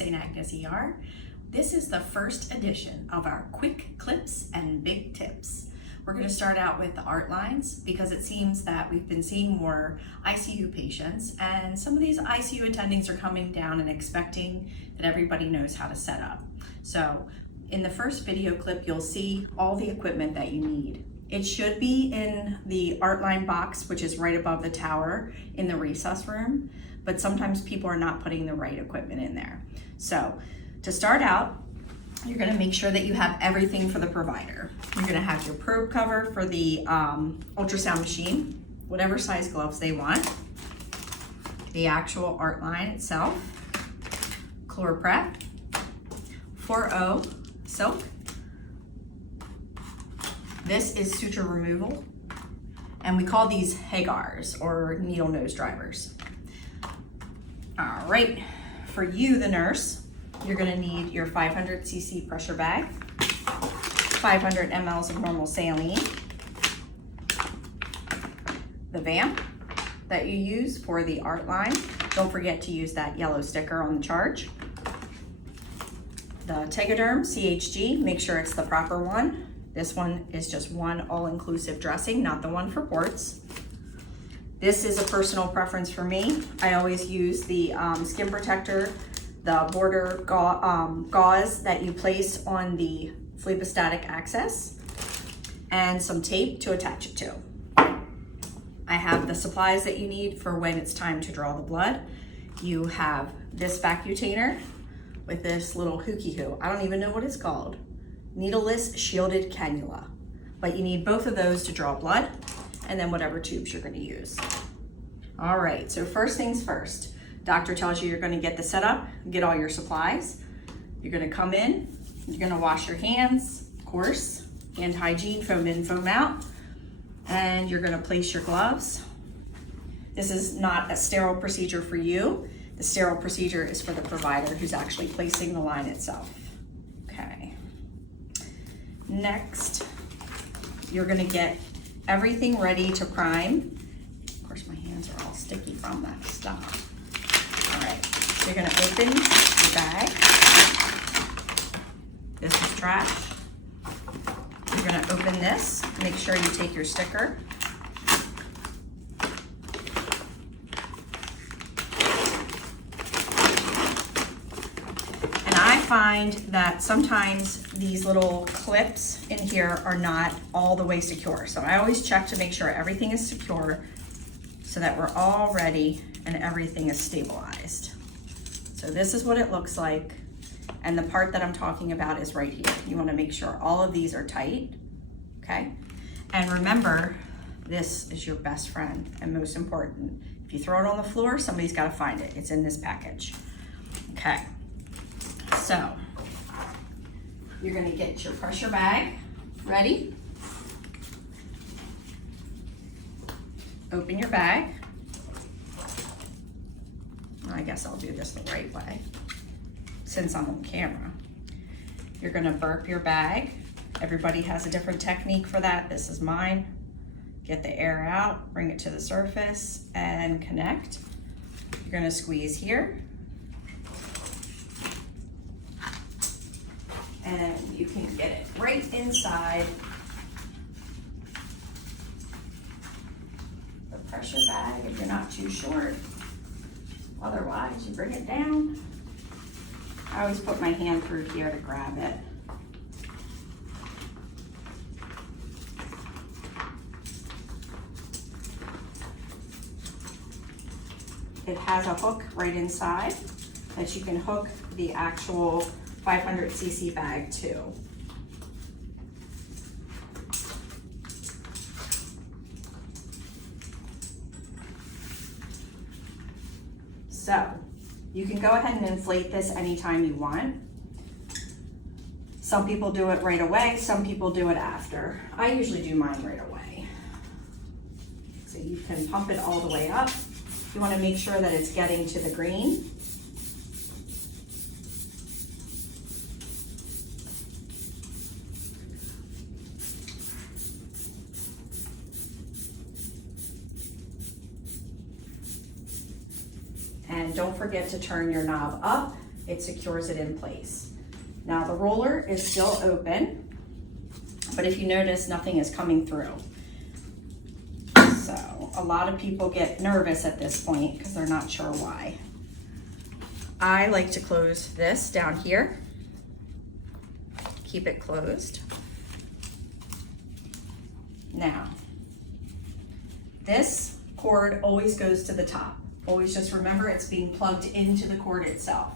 St. Agnes ER. This is the first edition of our quick clips and big tips. We're going to start out with the art lines because it seems that we've been seeing more ICU patients, and some of these ICU attendings are coming down and expecting that everybody knows how to set up. So in the first video clip, you'll see all the equipment that you need. It should be in the art line box, which is right above the tower in the resus room, but sometimes people are not putting the right equipment in there. So to start out, you're gonna make sure that you have everything for the provider. You're gonna have your probe cover for the ultrasound machine, whatever size gloves they want, the actual art line itself, ChlorPrep, 4O silk. This is suture removal, and we call these Hagars or needle nose drivers. All right, for you, the nurse, you're gonna need your 500 cc pressure bag, 500 mLs of normal saline, the vamp that you use for the art line. Don't forget to use that yellow sticker on the charge. The Tegaderm CHG, make sure it's the proper one. This one is just one all-inclusive dressing, not the one for ports. This is a personal preference for me. I always use the skin protector, the border gauze that you place on the phlebistatic access, and some tape to attach it to. I have the supplies that you need for when it's time to draw the blood. You have this vacutainer with this little hooky-hoo. I don't even know what it's called. Needleless shielded cannula. But you need both of those to draw blood, and then whatever tubes you're gonna use. All right, so first things first. Doctor tells you you're gonna get the setup, get all your supplies. You're gonna come in, you're gonna wash your hands, of course, hand hygiene, foam in, foam out, and you're gonna place your gloves. This is not a sterile procedure for you. The sterile procedure is for the provider who's actually placing the line itself. Okay. Next, you're gonna get everything ready to prime. Of course, my hands are all sticky from that stuff. All right, so you're gonna open your bag. This is trash. You're gonna open this, make sure you take your sticker. Find that sometimes these little clips in here are not all the way secure. So I always check to make sure everything is secure so that we're all ready and everything is stabilized. So this is what it looks like. And the part that I'm talking about is right here. You wanna make sure all of these are tight, okay? And remember, this is your best friend and most important. If you throw it on the floor, somebody's gotta find it. It's in this package, okay? So, you're gonna get your pressure bag ready. Open your bag. I guess I'll do this the right way, since I'm on camera. You're gonna burp your bag. Everybody has a different technique for that. This is mine. Get the air out, bring it to the surface, and connect. You're gonna squeeze here. And you can get it right inside the pressure bag if you're not too short. Otherwise, you bring it down. I always put my hand through here to grab it. It has a hook right inside that you can hook the actual 500 cc bag too. So you can go ahead and inflate this anytime you want. Some people do it right away, some people do it after. I usually do mine right away. So you can pump it all the way up. You want to make sure that it's getting to the green. And don't forget to turn your knob up it secures it in place. Now the roller is still open, but if you notice, nothing is coming through. So a lot of people get nervous at this point because they're not sure why. I like to close this down here. Keep it closed. Now, this cord always goes to the top. Always just remember it's being plugged into the cord itself.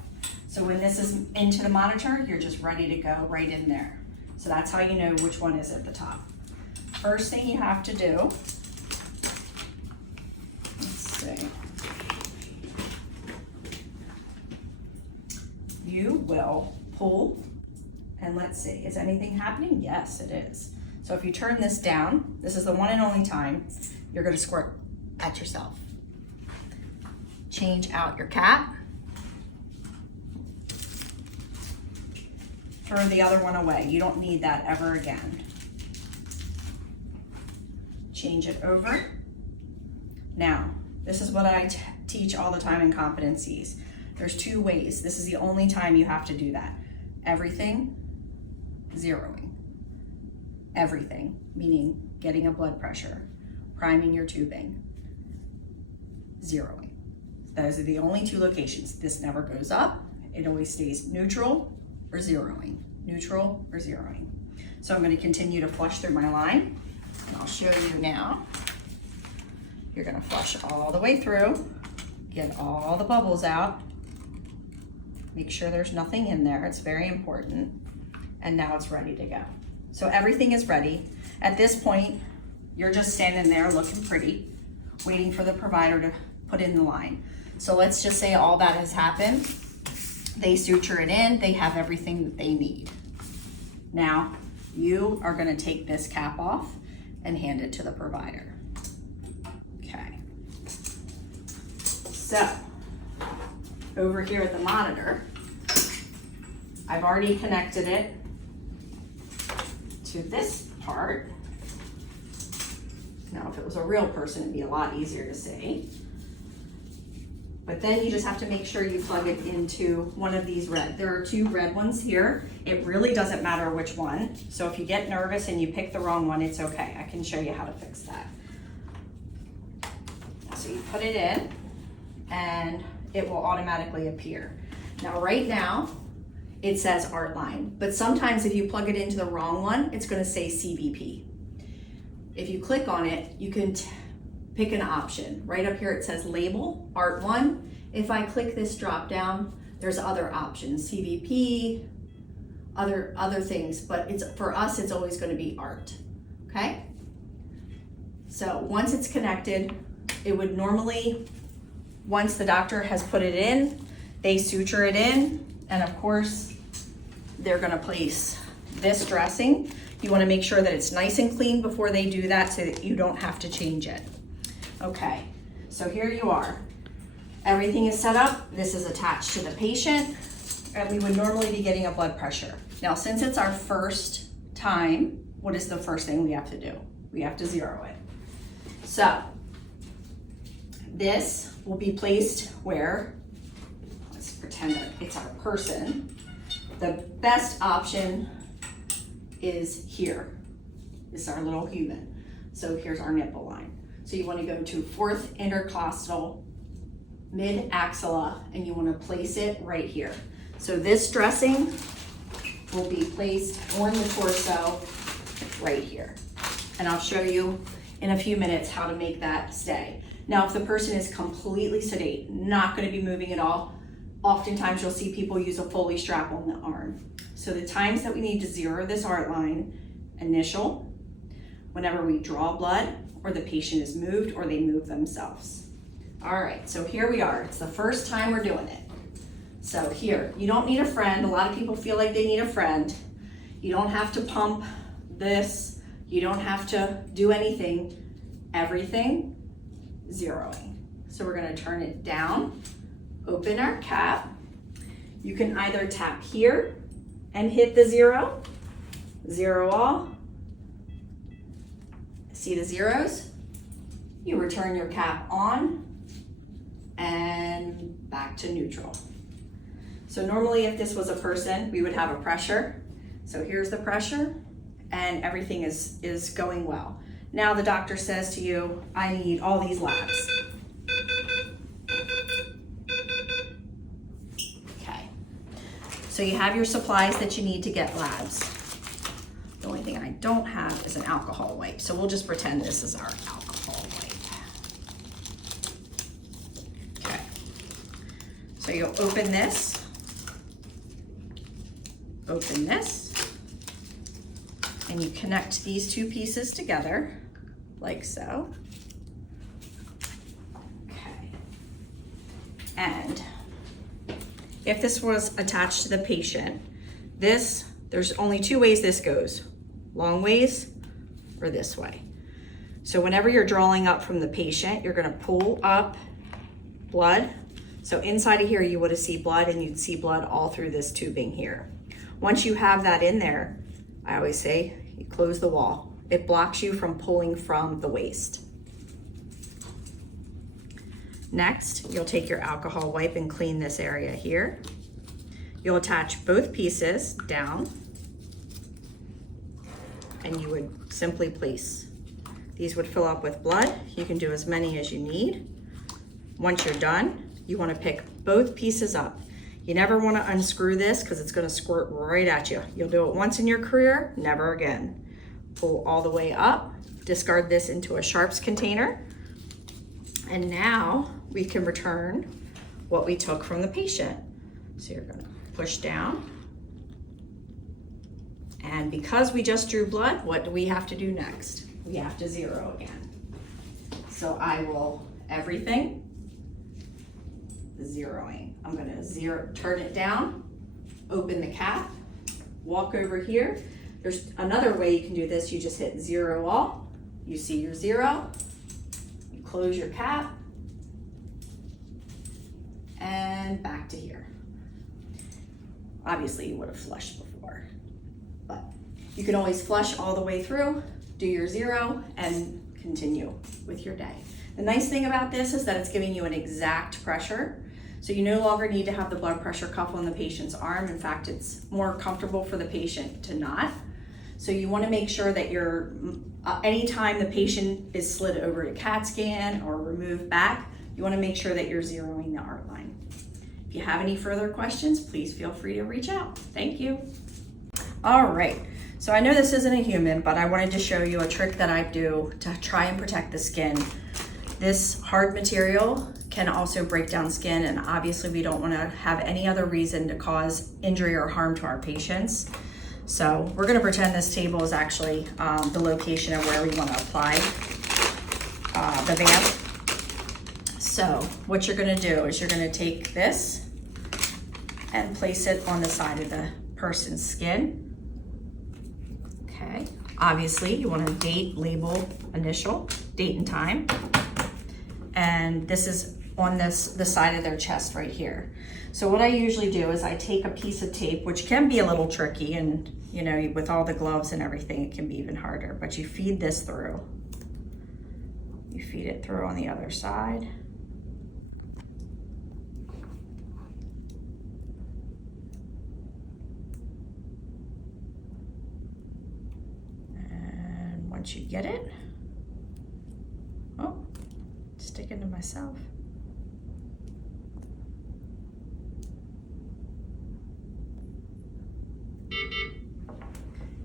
So when this is into the monitor, you're just ready to go right in there. So that's how you know which one is at the top. First thing you have to do, let's see. You will pull, and let's see, is anything happening? Yes, it is. So if you turn this down, this is the one and only time you're gonna squirt at yourself. Change out your cap. Throw the other one away. You don't need that ever again. Change it over. Now, this is what I teach all the time in competencies. There's two ways. This is the only time you have to do that. Everything, zeroing. Everything, meaning getting a blood pressure, priming your tubing, zeroing. Those are the only two locations. This never goes up. It always stays neutral or zeroing, neutral or zeroing. So I'm going to continue to flush through my line, and I'll show you now. You're going to flush all the way through, get all the bubbles out, make sure there's nothing in there. It's very important. And now it's ready to go. So everything is ready. At this point, you're just standing there looking pretty, waiting for the provider to put in the line. So let's just say all that has happened. They suture it in, they have everything that they need. Now, you are gonna take this cap off and hand it to the provider. Okay. So, over here at the monitor, I've already connected it to this part. Now, if it was a real person, it'd be a lot easier to see. But then you just have to make sure you plug it into one of these red. There are two red ones here. It really doesn't matter which one. So if you get nervous and you pick the wrong one, it's okay. I can show you how to fix that. So you put it in and it will automatically appear. Now, right now, it says Art Line, but sometimes if you plug it into the wrong one, it's gonna say CBP. If you click on it, you can pick an option. Right up here it says label, Art 1. If I click this drop down, there's other options, CBP, other things, but for us, it's always gonna be Art, okay? So once it's connected, it would normally, once the doctor has put it in, they suture it in, and of course, they're gonna place this dressing. You wanna make sure that it's nice and clean before they do that so that you don't have to change it. Okay, so here you are. Everything is set up. This is attached to the patient, and we would normally be getting a blood pressure. Now, since it's our first time, what is the first thing we have to do? We have to zero it. So, this will be placed where, let's pretend that it's our person. The best option is here. This is our little human. So here's our nipple line. So you want to go to 4th intercostal, mid-axilla, and you want to place it right here. So this dressing will be placed on the torso right here. And I'll show you in a few minutes how to make that stay. Now, if the person is completely sedate, not going to be moving at all, oftentimes you'll see people use a Foley strap on the arm. So the times that we need to zero this Art Line, initial, whenever we draw blood, or the patient is moved, or they move themselves. All right, so here we are. It's the first time we're doing it. So here, you don't need a friend. A lot of people feel like they need a friend. You don't have to pump this. You don't have to do anything. Everything, zeroing. So we're gonna turn it down, open our cap. You can either tap here and hit the zero all. See the zeros? You return your cap on and back to neutral. So normally if this was a person, we would have a pressure. So here's the pressure and everything is going well. Now the doctor says to you, I need all these labs. Okay. So you have your supplies that you need to get labs. The only thing I don't have is an alcohol wipe. So we'll just pretend this is our alcohol wipe. Okay. So you'll open this, and you connect these two pieces together like so. Okay. And if this was attached to the patient, there's only two ways this goes. Long ways or this way. So whenever you're drawing up from the patient, you're gonna pull up blood. So inside of here, you would see blood, and you'd see blood all through this tubing here. Once you have that in there, I always say, you close the wall. It blocks you from pulling from the waste. Next, you'll take your alcohol wipe and clean this area here. You'll attach both pieces down, and you would simply place. These would fill up with blood. You can do as many as you need. Once you're done, you want to pick both pieces up. You never want to unscrew this because it's going to squirt right at you. You'll do it once in your career, never again. Pull all the way up, discard this into a sharps container, and now we can return what we took from the patient. So you're going to push down. And because we just drew blood, what do we have to do next? We have to zero again. So I will, everything, zeroing. I'm gonna turn it down, open the cap, walk over here. There's another way you can do this. You just hit zero all. You see your zero, you close your cap, and back to here. Obviously you would have flushed before, but you can always flush all the way through, do your zero, and continue with your day. The nice thing about this is that it's giving you an exact pressure. So you no longer need to have the blood pressure cuff on the patient's arm. In fact, it's more comfortable for the patient to not. So you want to make sure that anytime the patient is slid over to CAT scan or removed back, you want to make sure that you're zeroing the art line. If you have any further questions, please feel free to reach out. Thank you. All right. So I know this isn't a human, but I wanted to show you a trick that I do to try and protect the skin. This hard material can also break down skin, and obviously we don't want to have any other reason to cause injury or harm to our patients. So we're going to pretend this table is actually the location of where we want to apply the vamp. So what you're going to do is you're going to take this and place it on the side of the person's skin. Okay, obviously you want to date, label, initial, date and time. And this is on the side of their chest right here. So what I usually do is I take a piece of tape, which can be a little tricky, and you know, with all the gloves and everything, it can be even harder, but you feed this through. You feed it through on the other side. And once you get it, oh, sticking to myself.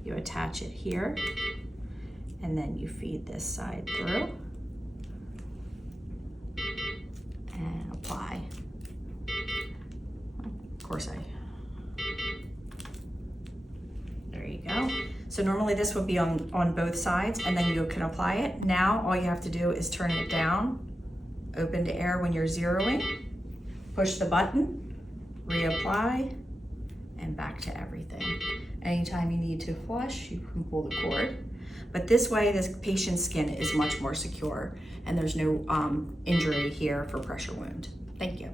You attach it here, and then you feed this side through and apply. Of course, there you go. So normally this would be on both sides, and then you can apply it. Now all you have to do is turn it down, open to air when you're zeroing, push the button, reapply, and back to everything. Anytime you need to flush, you can pull the cord. But this way, this patient's skin is much more secure, and there's no injury here for pressure wound. Thank you.